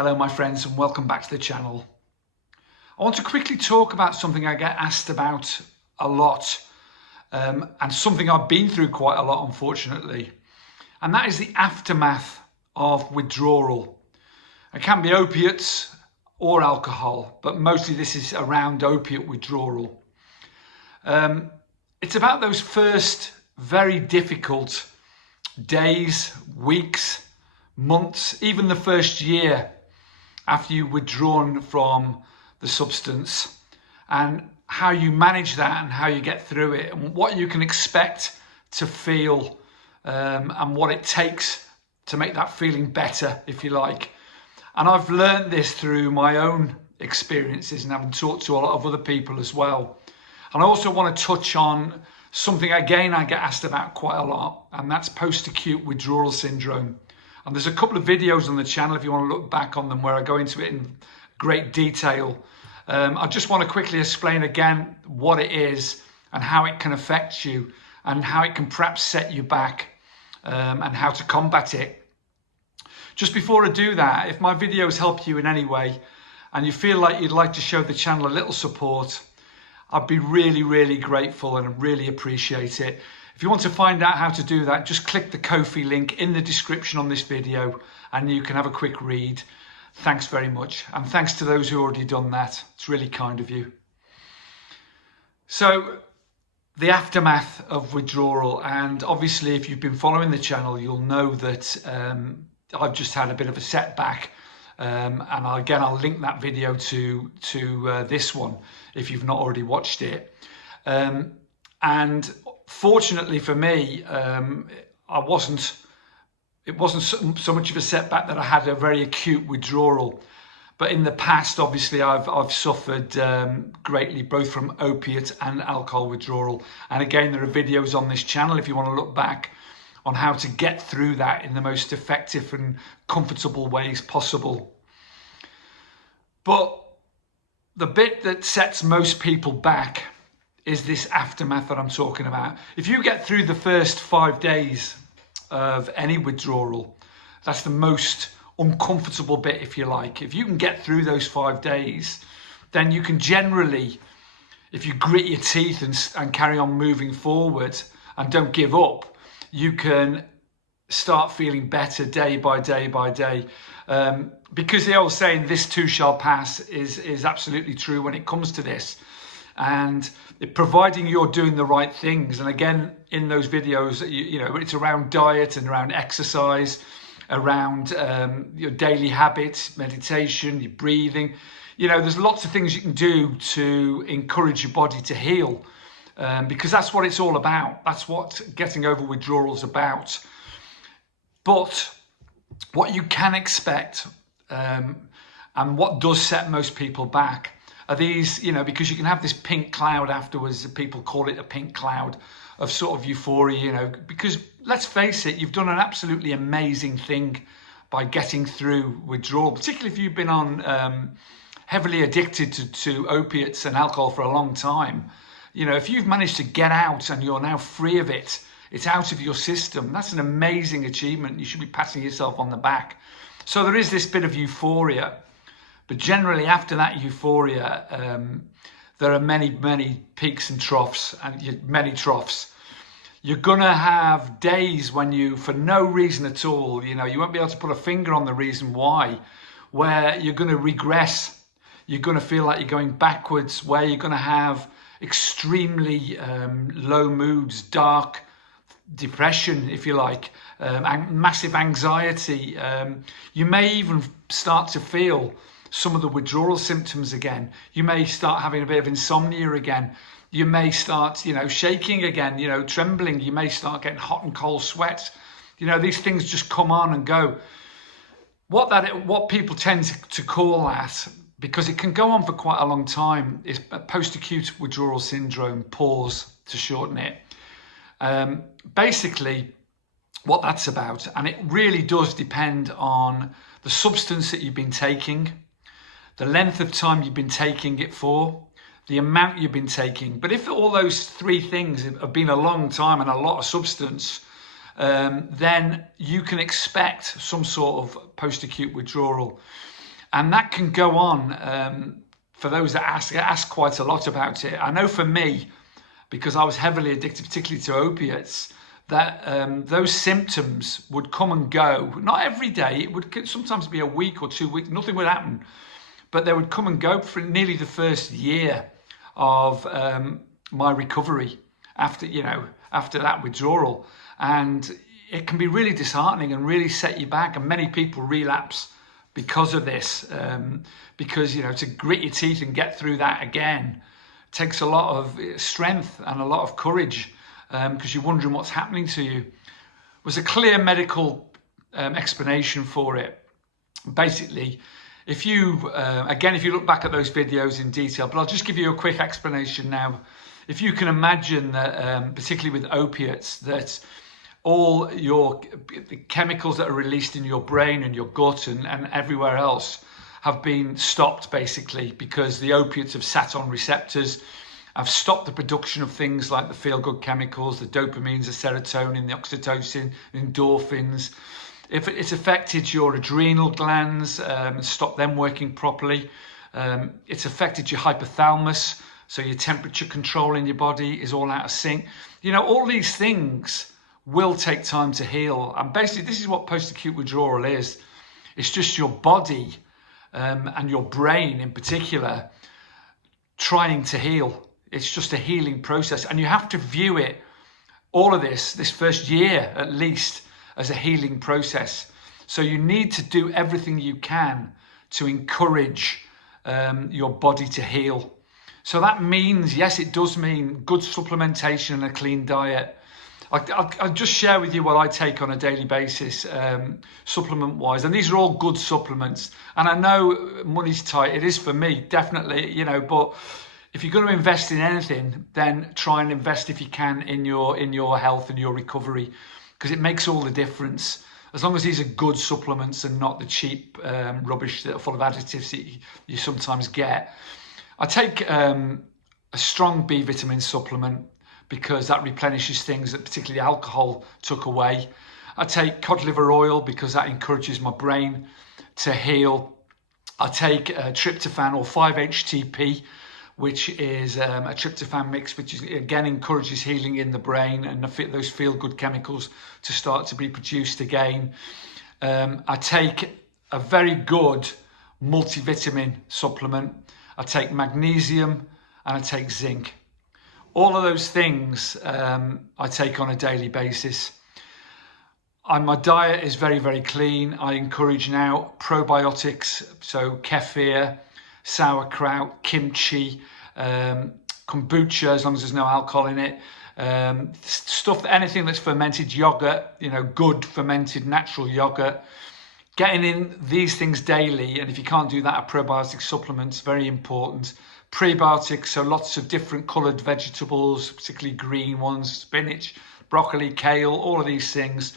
Hello my friends and welcome back to the channel. I want to quickly talk about something I get asked about a lot and something I've been through quite a lot, unfortunately, and that is the aftermath of withdrawal. It can be opiates or alcohol, but mostly this is around opiate withdrawal. It's about those first very difficult days, weeks, months, even the first year after you've withdrawn from the substance, and how you manage that and how you get through it and what you can expect to feel and what it takes to make that feeling better, if you like. And I've learned this through my own experiences and having talked to a lot of other people as well. And I also want to touch on something again I get asked about quite a lot, and that's post-acute withdrawal syndrome. And there's a couple of videos on the channel if you want to look back on them where I go into it in great detail. I just want to quickly explain again what it is and how it can affect you and how it can perhaps set you back and how to combat it. Just before I do that, if my videos help you in any way and you feel like you'd like to show the channel a little support, I'd be really grateful and really appreciate it. If you want to find out how to do that, just click the Ko-fi link in the description on this video and you can have a quick read. Thanks very much. And thanks to those who already done that. It's really kind of you. So the aftermath of withdrawal, and obviously if you've been following the channel, you'll know that I've just had a bit of a setback. And again, I'll link that video to this one if you've not already watched it. And fortunately for me, it wasn't so much of a setback that I had a very acute withdrawal. But in the past, obviously, I've suffered greatly, both from opiate and alcohol withdrawal. And again, there are videos on this channel if you want to look back on how to get through that in the most effective and comfortable ways possible. But the bit that sets most people back is this aftermath that I'm talking about. If you get through the first 5 days of any withdrawal, that's the most uncomfortable bit, if you like. If you can get through those 5 days, then you can generally, if you grit your teeth and carry on moving forward and don't give up, you can start feeling better day by day by day. Because the old saying, this too shall pass, is absolutely true when it comes to this. And providing you're doing the right things, and again in those videos, you know, it's around diet and around exercise, around your daily habits, meditation, your breathing. You know, there's lots of things you can do to encourage your body to heal, because that's what it's all about. That's what getting over withdrawal is about. But what you can expect, and what does set most people back, are these, you know, because you can have this pink cloud afterwards. People call it a pink cloud of sort of euphoria, you know, because let's face it, you've done an absolutely amazing thing by getting through withdrawal, particularly if you've been on heavily addicted to opiates and alcohol for a long time. You know, if you've managed to get out and you're now free of it, it's out of your system, that's an amazing achievement. You should be patting yourself on the back. So there is this bit of euphoria. But generally, after that euphoria, there are many peaks and troughs, and many troughs. You're gonna have days when you, for no reason at all, you know, you won't be able to put a finger on the reason why, where you're gonna regress. You're gonna feel like you're going backwards, where you're gonna have extremely low moods, dark depression, if you like, massive anxiety. You may even start to feel some of the withdrawal symptoms again. You may start having a bit of insomnia again. You may start, you know, shaking again, you know, trembling. You may start getting hot and cold sweats. You know, these things just come on and go. What people tend to call that, because it can go on for quite a long time, is post-acute withdrawal syndrome, PAWS to shorten it. Basically, what that's about, and it really does depend on the substance that you've been taking, the length of time you've been taking it for, the amount you've been taking. But if all those three things have been a long time and a lot of substance, then you can expect some sort of post-acute withdrawal. And that can go on, for those that ask quite a lot about it. I know for me, because I was heavily addicted, particularly to opiates, that those symptoms would come and go. Not every day, it would sometimes be a week or 2 weeks, nothing would happen. But they would come and go for nearly the first year of my recovery after that withdrawal. And it can be really disheartening and really set you back. And many people relapse because of this, because, to grit your teeth and get through that again takes a lot of strength and a lot of courage, because you're wondering what's happening to you. There's a clear medical explanation for it. Basically, if you look back at those videos in detail, but I'll just give you a quick explanation now. If you can imagine that, particularly with opiates, that all the chemicals that are released in your brain and your gut and everywhere else have been stopped, basically, because the opiates have sat on receptors, have stopped the production of things like the feel-good chemicals, the dopamines, the serotonin, the oxytocin, endorphins. If it's affected your adrenal glands, stopped them working properly. It's affected your hypothalamus, so your temperature control in your body is all out of sync. All these things will take time to heal. And basically, this is what post-acute withdrawal is. It's just your body and your brain in particular trying to heal. It's just a healing process. And you have to view it, all of this first year at least, as a healing process. So you need to do everything you can to encourage your body to heal. So that means, yes, it does mean good supplementation and a clean diet. I'll just share with you what I take on a daily basis, supplement-wise. And these are all good supplements. And I know money's tight. It is for me, definitely, but if you're going to invest in anything, then try and invest, if you can, in your health and your recovery, because it makes all the difference. As long as these are good supplements and not the cheap rubbish that are full of additives that you sometimes get. I take a strong B vitamin supplement because that replenishes things that particularly alcohol took away. I take cod liver oil because that encourages my brain to heal. I take tryptophan or 5-HTP, which is a tryptophan mix, which again encourages healing in the brain and those feel-good chemicals to start to be produced again. I take a very good multivitamin supplement. I take magnesium and I take zinc. All of those things I take on a daily basis. My diet is very, very clean. I encourage now probiotics, so kefir, sauerkraut, kimchi, kombucha, as long as there's no alcohol in it, anything that's fermented, yogurt, good fermented natural yogurt. Getting in these things daily, and if you can't do that, a probiotic supplement's very important. Prebiotics, so lots of different coloured vegetables, particularly green ones, spinach, broccoli, kale, all of these things.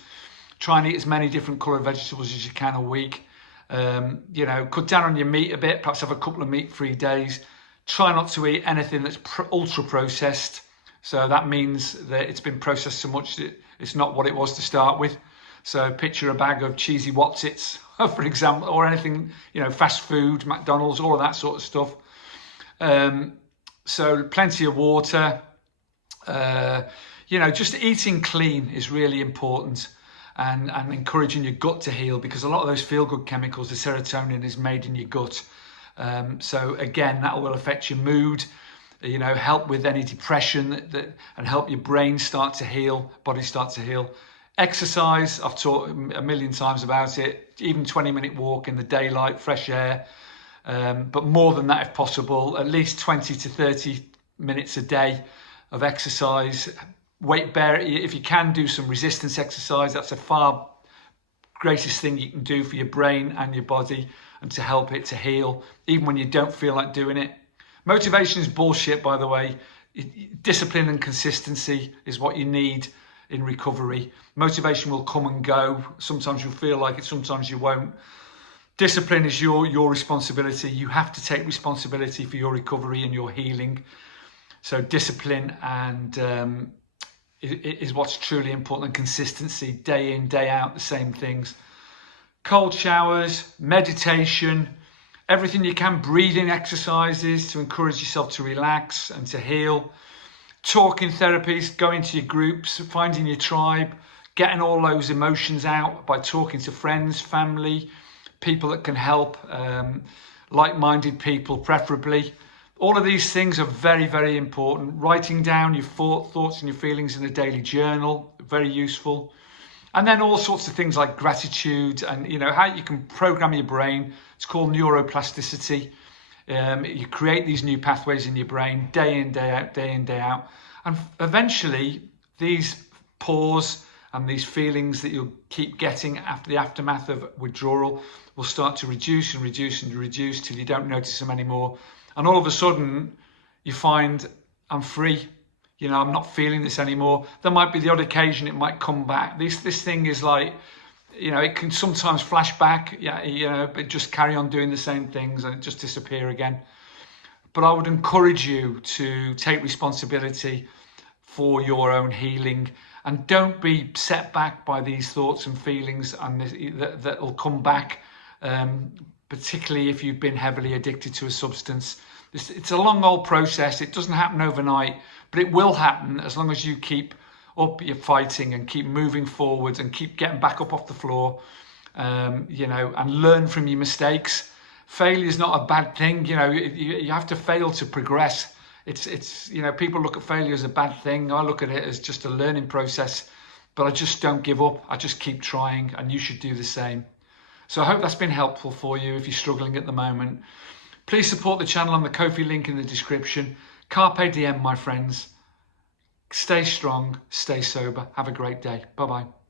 Try and eat as many different coloured vegetables as you can a week. Cut down on your meat a bit, perhaps have a couple of meat-free days. Try not to eat anything that's ultra processed. So that means that it's been processed so much that it's not what it was to start with. So picture a bag of cheesy Wotsits, for example, or anything, fast food, McDonald's, all of that sort of stuff. So plenty of water, just eating clean is really important, and encouraging your gut to heal, because a lot of those feel-good chemicals, the serotonin, is made in your gut. So again, that will affect your mood, help with any depression and help your brain start to heal, body start to heal. Exercise, I've talked a million times about it, even 20-minute walk in the daylight, fresh air. But more than that if possible, at least 20 to 30 minutes a day of exercise. Weight bearing, if you can, do some resistance exercise. That's a far greatest thing you can do for your brain and your body, and to help it to heal, even when you don't feel like doing it. Motivation is bullshit, by the way. Discipline and consistency is what you need in recovery. Motivation will come and go. Sometimes you'll feel like it, sometimes you won't. Discipline is your responsibility. You have to take responsibility for your recovery and your healing. So discipline and is what's truly important, and consistency, day in, day out, the same things. Cold showers, meditation, everything you can, breathing exercises to encourage yourself to relax and to heal, talking therapies, going to your groups, finding your tribe, getting all those emotions out by talking to friends, family, people that can help, like-minded people preferably. All of these things are very, very important. Writing down your thoughts and your feelings in a daily journal, very useful. And then all sorts of things like gratitude and, you know, how you can program your brain. It's called neuroplasticity. You create these new pathways in your brain day in, day out, day in, day out. And eventually these pause and these feelings that you'll keep getting after the aftermath of withdrawal will start to reduce and reduce and reduce till you don't notice them anymore. And all of a sudden you find, I'm free. You know, I'm not feeling this anymore. There might be the odd occasion it might come back. This thing is like, you know, it can sometimes flash back, yeah, you know, but just carry on doing the same things and it just disappear again. But I would encourage you to take responsibility for your own healing and don't be set back by these thoughts and feelings and that will come back, particularly if you've been heavily addicted to a substance. It's a long old process. It doesn't happen overnight, but it will happen as long as you keep up your fighting and keep moving forwards and keep getting back up off the floor, you know, and learn from your mistakes. Failure is not a bad thing. You know, you have to fail to progress. It's you know, people look at failure as a bad thing. I look at it as just a learning process, but I just don't give up. I just keep trying, and you should do the same. So I hope that's been helpful for you if you're struggling at the moment. Please support the channel on the Ko-fi link in the description. Carpe diem, my friends. Stay strong, stay sober. Have a great day. Bye-bye.